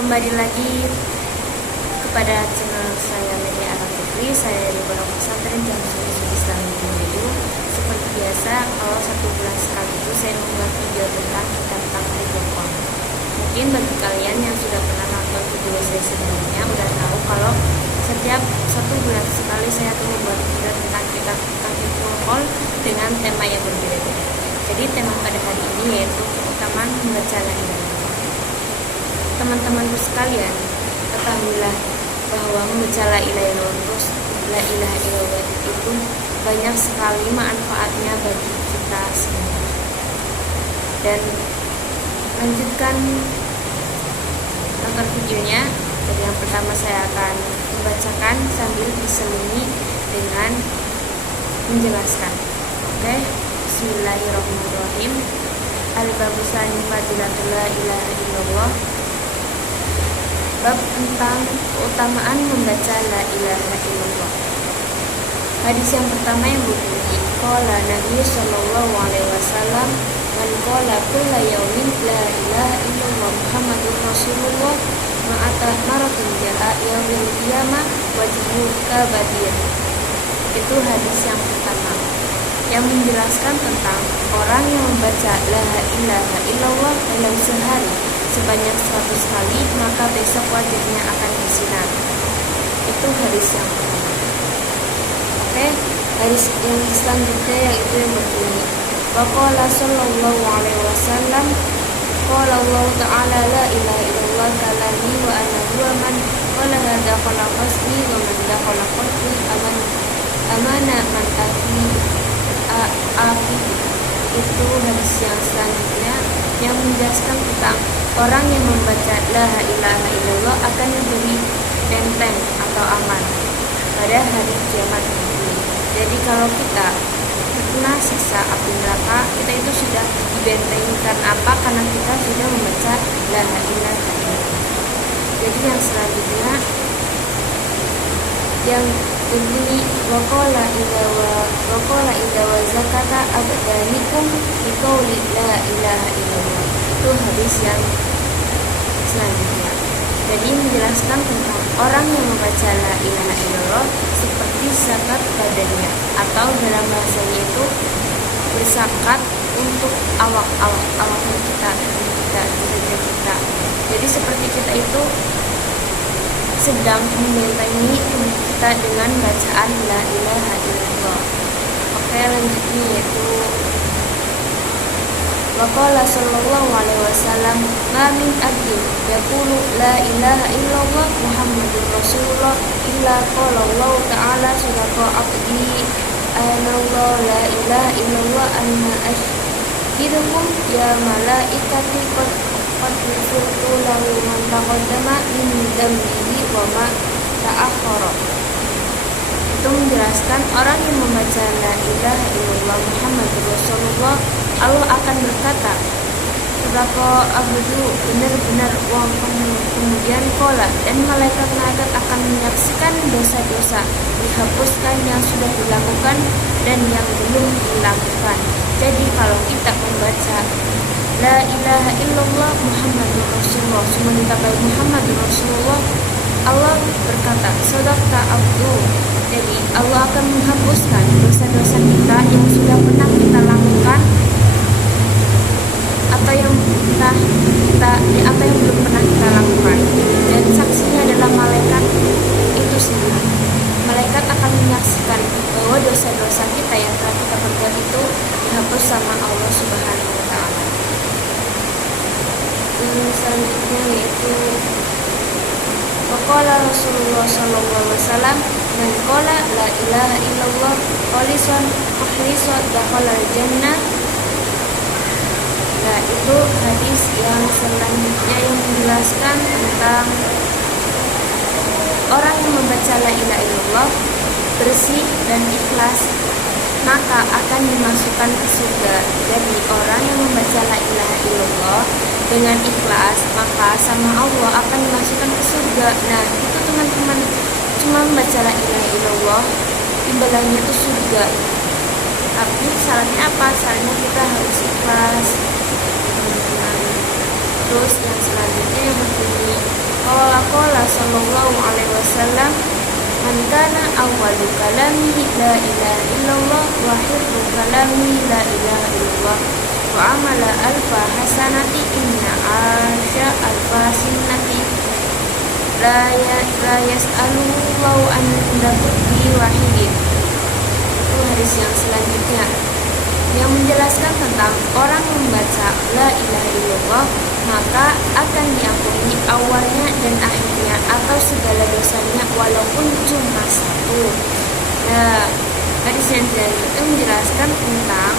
Kembali lagi kepada channel saya Media Arab Fikri. Saya dari Pondok Pesantren Jamsul Islam Menuju. Seperti biasa, kalau 1 bulan sekali itu saya membuat video tentang kitab Taqrib Qur'an. Mungkin bagi kalian yang sudah pernah nonton video saya sebelumnya udah tahu kalau setiap 1 bulan sekali saya akan membuat video tentang kitab Taqrib Qur'an dengan tema yang berbeda-beda. Jadi tema pada hari ini yaitu keutamaan membaca la ilaha illallah. Teman-temanku sekalian, ketahuilah bahwa membaca la ilaha illallah itu banyak sekali manfaatnya bagi kita semua. Dan lanjutkan nonton videonya. Jadi yang pertama saya akan membacakan sambil diselingi dengan menjelaskan. Oke, Bismillahirrahmanirrahim. Al-babu tsani fadilatul la ilaha illallah. Bab tentang keutamaan membaca la ilaha illallah. Hadis yang pertama yang berbunyi, qala Nabi sallallahu alaihi wasallam, man qala kulla yaumin la ilaha illallah Muhammadur Rasulullah ma'ata maratun ja'a yaumil qiyamah wajhu kabadir. Itu hadis yang pertama yang menjelaskan tentang orang yang membaca la ilaha illallah dalam sehari sebanyak 100 kali, maka besok wajahnya akan bersinar. Itu hadis yang pertama. Oke, hadis yang selanjutnya yaitu yang berbunyi, wa qala sallallahu alaihi wasallam, qala Allah ta'ala la ilaha illallah kalami wa ana huwa man qala hadza khalaqasni wa man dakhala qalbi amana man aki. Itu hadis yang selanjutnya yang menjelaskan tentang orang yang membaca la ilaha illallah akan diberi benteng atau aman pada hari kiamat nanti. Jadi kalau kita terkena siksa api neraka, kita itu sudah dibentengi karena apa? Karena kita sudah membaca la ilaha illallah. Jadi yang selanjutnya yang berbunyi waqala idza wa zakata abdanikum biqauli la ilaha illallah. Itu hadis yang selanjutnya. Jadi menjelaskan tentang orang yang membaca la ilaha illallah seperti zakat badannya, atau dalam bahasanya itu berzakat untuk awak kita. Jadi seperti kita itu sedang membentengi tubuh kita dengan bacaan la ilaha illallah. Oke, lanjutnya yaitu waqala sallallahu alaihi wasallam, ma min abdin yaqulu la ilaha illallah Muhammadur Rasulullah illa qala Allah ta'ala sadaqa abdi anallah la ilaha illallah anna ashhidukum ya malaikati qad ghufirtu lahu man taqaddama min dhanbihi wa ma ta'akhkhara. Itu menjelaskan orang yang membaca la ilaha illallah Muhammadur Rasulullah, Allah akan berkata, sadaqa abdu, benar-benar uang kamu. Kemudian kola, dan malaikat-malaikat akan menyaksikan dosa-dosa, dihapuskan yang sudah dilakukan dan yang belum dilakukan. Jadi kalau kita membaca la ilaha illallah Muhammadur Rasulullah, semua ditambah Muhammadur Rasulullah, Allah berkata, sadaqta abdu. Jadi Allah akan menghapuskan dosa-dosa kita yang sudah pernah kita lakukan atau yang belum pernah kita lakukan. Dan saksinya adalah malaikat itu sendiri. Malaikat akan menyaksikan bahwa dosa-dosa kita yang telah kita perbuat itu dihapus sama Allah Subhanahu wa taala. Selanjutnya yaitu waqala Rasulullah sallallahu alaihi wasallam, man qala la ilaha illallah khalisan dakhala jannah. Nah, itu hadis yang selanjutnya yang menjelaskan tentang orang yang membaca la ilaha illallah bersih dan ikhlas, maka akan dimasukkan ke surga. Jadi orang yang membaca la ilaha illallah dengan ikhlas, maka sama Allah akan dimasukkan ke surga. Nah, itu teman-teman, cuma membaca la ilaha illallah imbalannya itu surga. Tapi syaratnya apa? Syaratnya kita harus ikhlas. Terus yang selanjutnya yang berbunyi sallallahu alaihi wasallam, "Man kana awwalu kalamihi la ilaha illallah wa akhiru kalamihi la ilaha illallah wa amala alfa hasanati inna asya alfa sinnati la yas'alullahu an kulli wahidin." Itu hadis yang selanjutnya yang menjelaskan tentang orang membaca la ilaha illallah maka akan diampuni awalnya dan akhirnya atau segala dosanya walaupun cuma satu. Nah, hadis yang selanjutnya menjelaskan tentang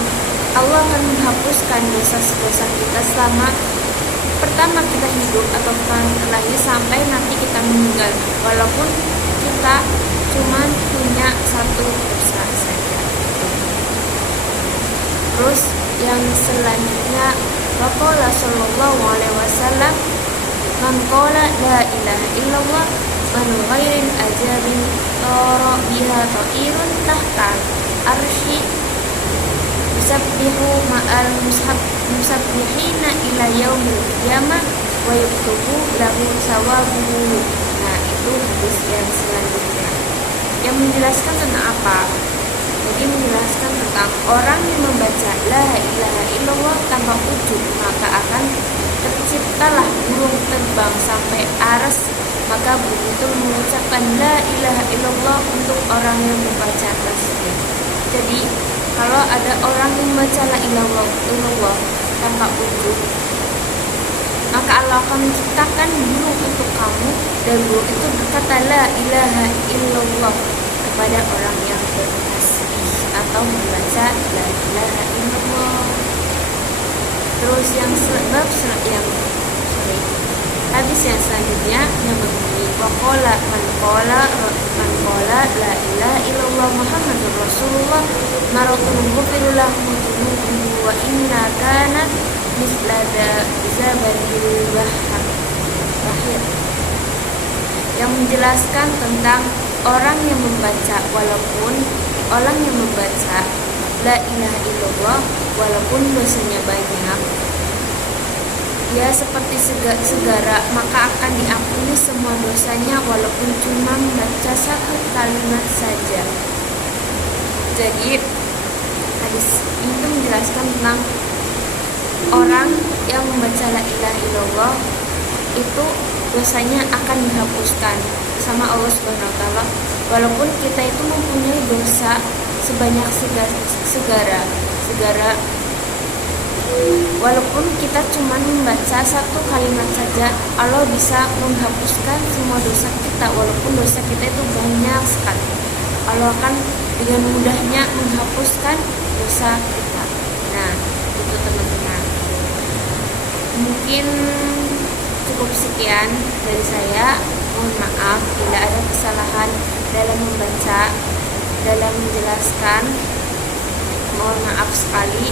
Allah akan menghapuskan dosa-dosa kita selama pertama kita hidup atau lahir sampai nanti kita meninggal, walaupun kita cuma punya satu dosa saja. Terus yang selanjutnya, waqala sallallahu alaihi wasallam, "Man qala la ilaha illallah man ghairil ajabin tara biha ta'irun tahta arsy yusabbihu ma'al musabbihina ila yaumil qiyamah wa yaktubu lahu sawabuhu." Nah, itu hadis yang selanjutnya yang menjelaskan tentang apa? Jadi menjelaskan tentang orang yang membaca la ilaha illallah tanpa ujub maka akan terciptalah burung terbang sampai aras, maka burung itu mengucapkan la ilaha illallah untuk orang yang membaca tasbih. Jadi kalau ada orang yang membaca la ilaha illallah tanpa ujub, maka Allah akan menciptakan burung untuk kamu dan burung itu berkata la ilaha illallah kepada orang yang bertasbih atau membaca la ilaha illallah. Terus hadis yang selanjutnya yang berbunyi waqala man qala la ilaha illallah Muhammadur Rasulullah maratun ghufirullah dhunubuhu wa inna kanat misla zabadil bahir, yang menjelaskan tentang orang yang membaca la ilaha illallah walaupun dosanya banyak, dia seperti segara maka akan diampuni semua dosanya walaupun cuma membaca satu kalimat saja. Jadi hadis itu menjelaskan tentang orang yang membaca la ilaha illallah itu dosanya akan dihapuskan sama Allah Subhanahu wa taala walaupun kita itu mempunyai dosa sebanyak segara, walaupun kita cuma membaca satu kalimat saja, Allah bisa menghapuskan semua dosa kita walaupun dosa kita itu banyak sekali. Allah akan dengan mudahnya menghapuskan dosa kita. Nah, itu teman-teman. Mungkin cukup sekian dari saya. Mohon maaf bila ada kesalahan dalam membaca, dalam menjelaskan. Mohon maaf sekali.